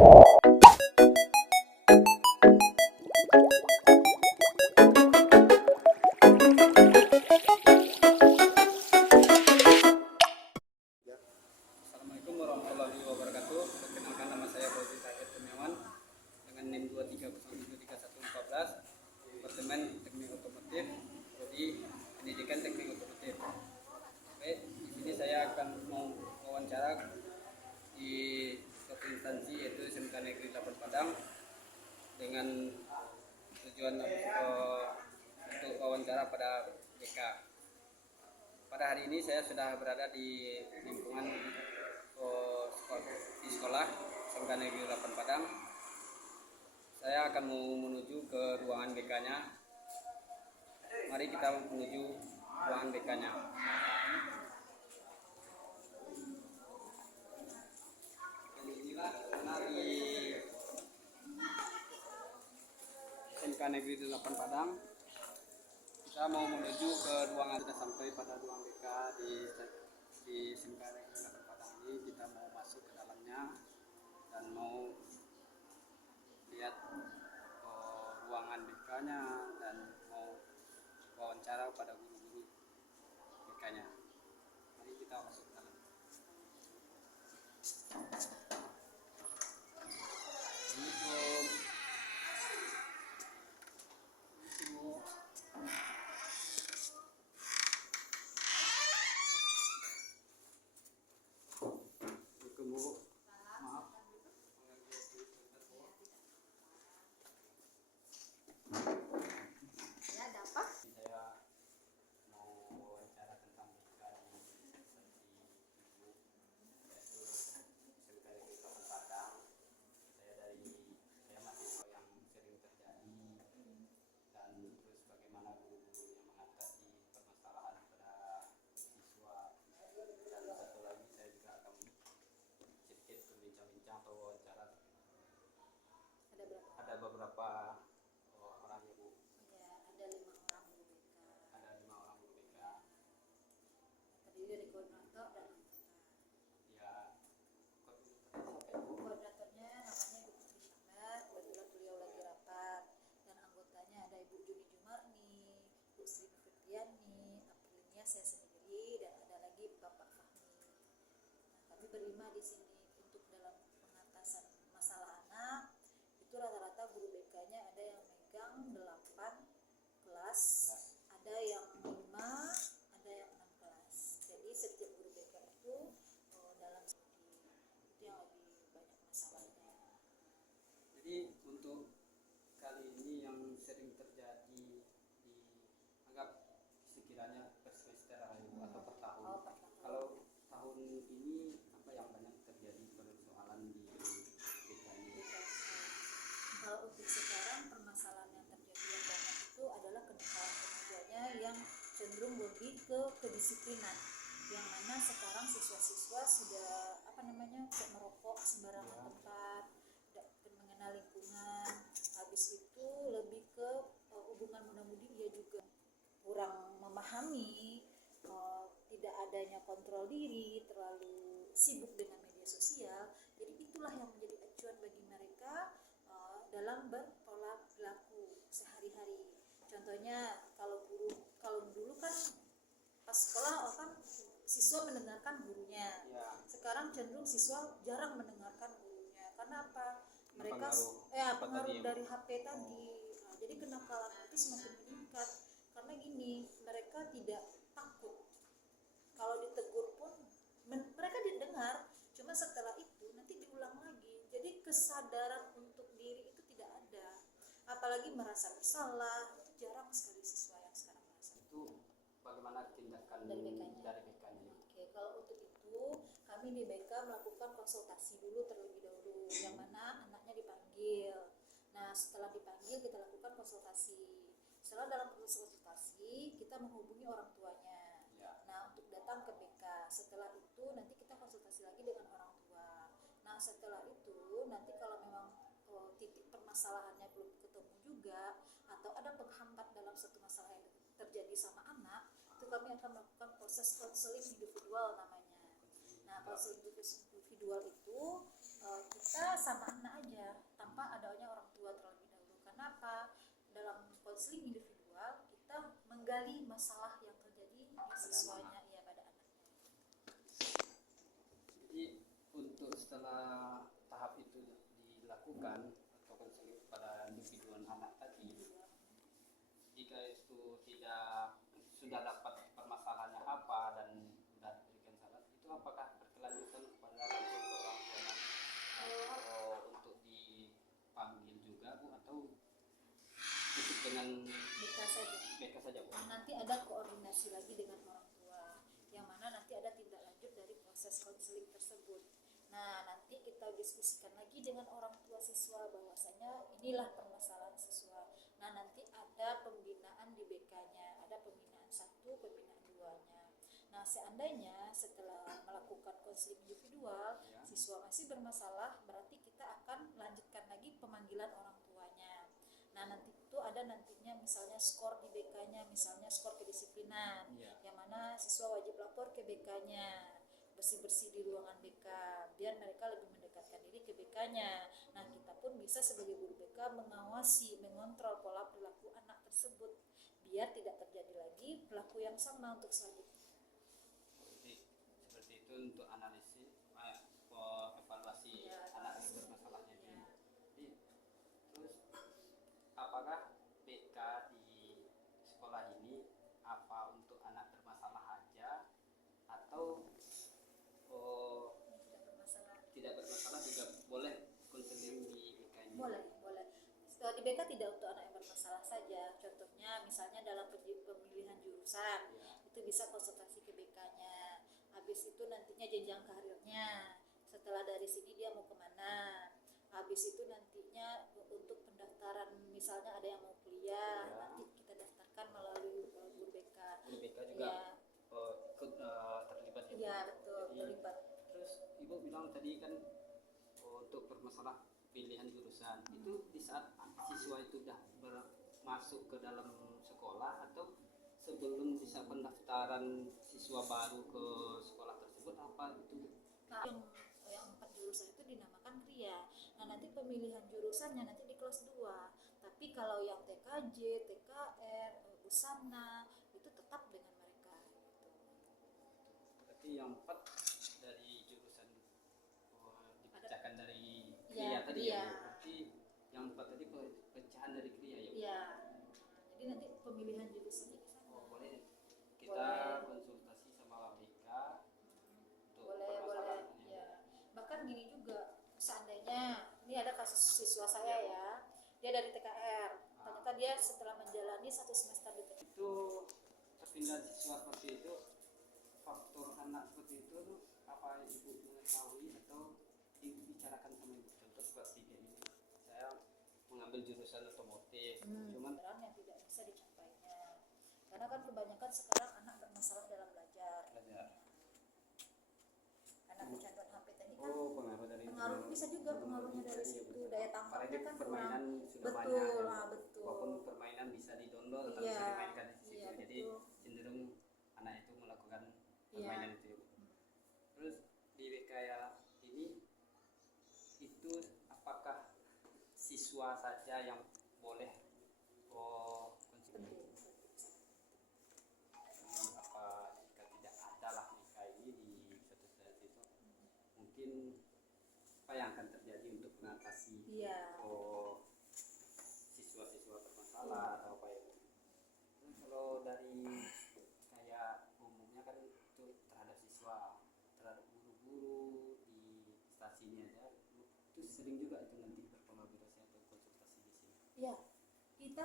Assalamualaikum warahmatullahi wabarakatuh. Perkenalkan, nama saya Bobi Tahir Kurniawan dengan NIM 23073114, Departemen Teknik Otomotif, Prodi Pendidikan Teknik Otomotif. Oke, di sini saya akan mau wawancara di suatu instansi yaitu SMK Negeri 8 Padang dengan tujuan untuk wawancara pada BK. Pada hari ini saya sudah berada di lingkungan di sekolah SMK Negeri 8 Padang. Saya akan menuju ke ruangan BK-nya. Mari kita menuju ruangan BK-nya. Inilah di SMK Negeri 8 Padang. Kita mau menuju ke ruangan, sudah sampai pada ruang BK di SMK Negeri 8 Padang ini. Kita mau masuk ke dalamnya dan mau lihat ruangan BK-nya dan mau wawancara pada guru-guru BK-nya. Mari kita masuk ke dalam. Assalamualaikum. Ada beberapa orang ya, Bu? Ya, ada 5 orang guru BK. Ada 5 orang guru BK. Terdiri dari koordinator dan anggota. Ya, koordinatornya siapa ya, Bu? Koordinatornya namanya Ibu Putri Syambat, kebetulan beliau lagi rapat. Dan anggotanya ada Ibu Juni Jumarni, Bu Sri Fitriani, Aprilia, saya sendiri, dan ada lagi Bapak Fahmi. Nah, kami berlima di sini untuk dalam pengatasan masalah anak. Itu rata-rata guru BK-nya ada yang megang 8 kelas, ada yang 5, ada yang 6 kelas. Jadi setiap guru BK itu dalam studi itu yang lebih banyak masalahnya. Jadi untuk kali ini yang sering terjadi dianggap sekiranya per semester atau per tahun. Oh, per tahun. Kalau tahun ini apa yang banyak terjadi persoalan di BK ini? Kalau untuk sekarang permasalahan yang terjadi yang banyak itu adalah kenakalan remaja yang cenderung lebih ke kedisiplinan, yang mana sekarang siswa-siswa sudah merokok sembarangan tempat, tidak mengenal lingkungan. Habis itu lebih ke hubungan muda-mudi, ia juga kurang memahami, tidak adanya kontrol diri, terlalu sibuk dengan media sosial. Jadi itulah yang menjadi acuan bagi mereka dalam berpola perilaku sehari-hari. Contohnya kalau dulu kan pas sekolah kan siswa mendengarkan gurunya. Ya. Sekarang cenderung siswa jarang mendengarkan gurunya. Karena apa? Mereka pengaruh tadi, dari HP tadi. Nah, jadi kenakalan itu semakin meningkat. Karena gini, mereka tidak takut. Kalau ditegur pun mereka didengar, cuma setelah itu nanti diulang lagi. Jadi kesadaran untuk diri itu tidak ada. Apalagi merasa bersalah, itu jarang sekali siswa yang sekarang merasa. Itu bagaimana tindakan Dari BK-nya? Dari BK-nya? Oke, kalau untuk itu kami di BK melakukan konsultasi dulu terlebih dahulu, yang mana anaknya dipanggil. Nah, setelah dipanggil kita lakukan konsultasi. Setelah dalam proses konsultasi kita menghubungi orang tuanya. Ya. Nah, untuk datang ke BK. Setelah itu nanti kita konsultasi lagi dengan orang tua. Nah, setelah itu nanti kalau memang titik permasalahannya belum ketemu juga, atau ada penghambat dalam satu masalah yang terjadi sama anak, itu kami akan melakukan proses konseling individual namanya. Nah, konseling individual itu kita sama anak setelah tahap itu dilakukan atau konseling pada individuan anak tadi, jika itu tidak sudah dapat permasalahannya apa dan sudah diberikan saran, itu apakah berkelanjutan kepada orang tuanya atau untuk dipanggil juga Bu, atau cukup dengan BK saja. BK saja Bu? Nanti ada koordinasi lagi dengan orang tua, yang mana nanti ada tindak lanjut dari proses konseling tersebut. Nah, nanti kita diskusikan lagi dengan orang tua siswa bahwasanya inilah permasalahan siswa. Nah, nanti ada pembinaan di BK-nya, ada pembinaan 1, pembinaan 2-nya. Nah, seandainya setelah melakukan konseling individual, Ya. siswa masih bermasalah, berarti kita akan lanjutkan lagi pemanggilan orang tuanya. Nah, nanti itu ada nantinya misalnya skor di BK-nya, misalnya skor kedisiplinan, Iya. yang mana siswa wajib lapor ke BK-nya, bersih-bersih di ruangan BK, biar mereka lebih mendekatkan diri ke BK-nya. Nah, kita pun bisa sebagai guru BK mengawasi, mengontrol pola perilaku anak tersebut, biar tidak terjadi lagi perilaku yang sama untuk selanjutnya. Jadi seperti itu untuk analisis evaluasi Ya, anak yang bermasalahnya ini. ya. Jadi, terus apakah BK di sekolah ini apa untuk anak bermasalah aja atau Yang tidak bermasalah. tidak bermasalah juga boleh konseling di BK ini? Boleh. Di BK tidak untuk anak yang bermasalah saja. Contohnya misalnya dalam pemilihan jurusan, Ya. itu bisa konsultasi ke BK-nya. Habis itu nantinya jenjang karirnya. Setelah dari sini dia mau kemana. Habis itu nantinya untuk pendaftaran, misalnya ada yang mau kuliah, Ya. nanti kita daftarkan melalui guru BK. Di BK juga Ya, ikut terlibat ya? iya betul, Jadi, terlibat. terus Ibu bilang tadi kan untuk bermasalah pilihan jurusan itu di saat siswa itu sudah masuk ke dalam sekolah atau sebelum bisa pendaftaran siswa baru ke sekolah tersebut apa itu? Nah, yang 4 jurusan itu dinamakan KRIA. Nah, nanti pemilihan jurusannya nanti di kelas 2. Tapi kalau yang TKJ, TKR, Busana itu tetap dengan mereka gitu. Berarti yang 4 dari jurusan dipecahkan dari Iya, KRIA tadi iya. ya. Berarti yang 4 tadi pecahan dari KRIA ya. Iya. Jadi nanti pemilihan jurusannya di sana. Oh, boleh kita Boleh. konsultasi sama BK untuk Boleh. permasalahannya. Ya. Bahkan gini juga, seandainya ini ada kasus siswa saya ya, dia dari TKR. Ternyata dia setelah menjalani 1 semester di TKR. Itu perpindahan siswa seperti itu, faktor anak seperti itu apa Ibu mengetahui atau dibicarakan sama Ibu? Contoh seperti ini, saya mengambil jurusan otomotif, cuman Yang tidak bisa dicapainya. Karena kan kebanyakan sekarang anak bermasalah dalam belajar. Karena kecanduan HP tadi kan pengaruh dari pengaruh bisa juga pengaruhnya dari situ, daya tangkapnya apalagi kan permainan kurang. sudah Betul, banyak kan? lah, betul. Walaupun permainan bisa di-download atau Iya, bisa dimainkan di situ, iya, jadi betul. cenderung anak itu melakukan Iya. permainan itu. Terus di BKA ini itu apakah siswa saja yang boleh konseling? Penting. Apa jika tidak ada lah BK ini di satu saat itu, mungkin apa yang akan terjadi untuk mengatasi Iya. siswa-siswa bermasalah atau apa ya? Kalau dari kayak umumnya kan itu terhadap siswa, terhadap guru-guru di stasiun aja itu sering juga itu nanti berkolaborasi atau konsultasi di sini. Ya, kita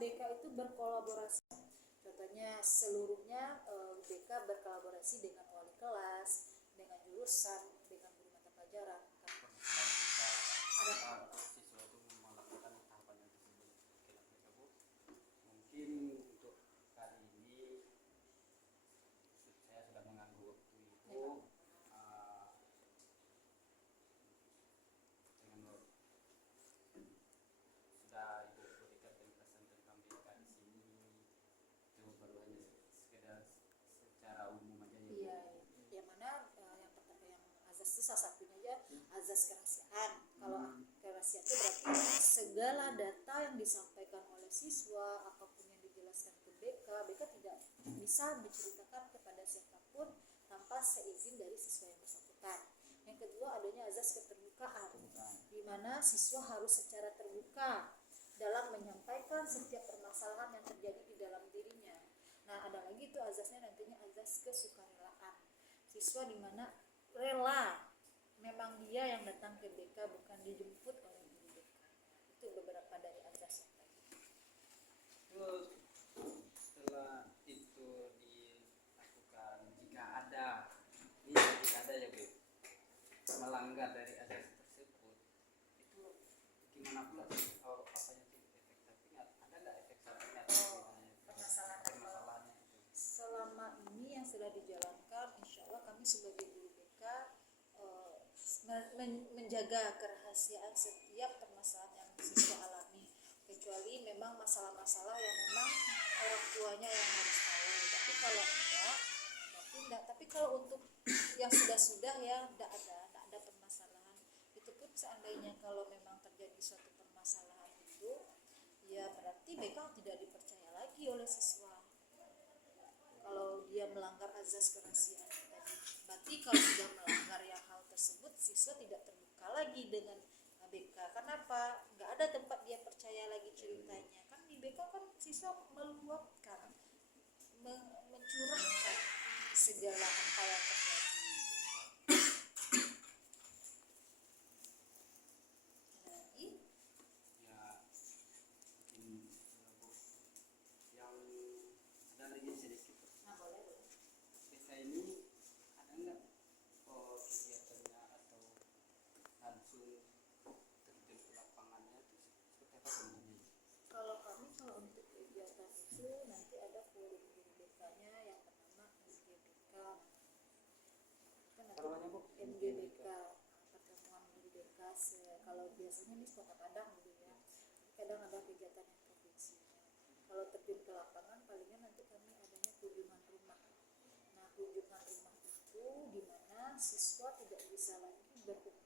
BK itu berkolaborasi. Contohnya seluruhnya BK berkolaborasi dengan wali kelas, dengan jurusan, dengan guru mata pelajaran. Ada siswa itu melakukan tahapan yang tersebut. Oke lah mereka Bu. Mungkin untuk kali ini saya sudah mengganggu waktu Ibu. Dengan sudah Ibu berikan penjelasan tentang BK di sini, itu baru hanya sekedar secara umum aja ya. Iya, yang mana yang pertama yang azas itu salah satunya aja azas kerahasiaan. Kalau kerahasiaan itu berarti segala data yang disampaikan oleh siswa, apapun yang dijelaskan ke BK tidak bisa diceritakan kepada siapapun tanpa seizin dari siswa yang bersangkutan. Yang kedua adanya azas keterbukaan, di mana siswa harus secara terbuka dalam menyampaikan setiap permasalahan yang terjadi di dalam dirinya. Nah, ada lagi tuh azasnya nantinya azas kesukarelaan. Siswa di mana rela, memang dia yang datang ke BK bukan dijemput oleh guru BK. Itu beberapa dari azas yang tadi. Terus setelah itu dilakukan, jika ada ya Bu, melanggar dari azas tersebut, itu gimana pula sih? Oh, apanya sih efek sampingnya? Ada nggak efek sampingnya? Permasalahannya itu. Selama ini yang sudah dijalankan, insya Allah kami sebagai guru BK menjaga kerahasiaan setiap permasalahan yang siswa alami, kecuali memang masalah-masalah yang memang orang tuanya yang harus tahu. Tapi kalau enggak, tapi kalau untuk yang sudah ya tidak ada permasalahan. Itu pun seandainya kalau memang terjadi suatu permasalahan itu, ya berarti BK tidak dipercaya lagi oleh siswa. Kalau dia melanggar azas kerahasiaan tadi, berarti kalau sudah melanggar yang hal tersebut, siswa tidak terbuka lagi dengan BK. Kenapa? Nggak ada tempat dia percaya lagi ceritanya. Kan di BK kan siswa meluapkan, mencurahkan segala apa yang terjadi. Nah, Ya, mungkin Bu, yang ada lagi sedikit. boleh. Desa ini ada nggak kegiatannya atau langsung terjun ke lapangannya itu seperti apa sebenarnya? Kalau untuk kegiatan itu nanti ada forum guru BK-nya yang bernama MGBK. Itu nanti Namanya Bu? MGBK, pertemuan guru BK. Kalau biasanya ini Kota Padang gitu ya. Kadang ada kegiatan yang provinsinya. Kalau terjun ke lapangan palingan nanti kami adanya kunjungan rumah. Nah, kunjungan rumah itu di mana siswa tidak bisa lagi berkumpul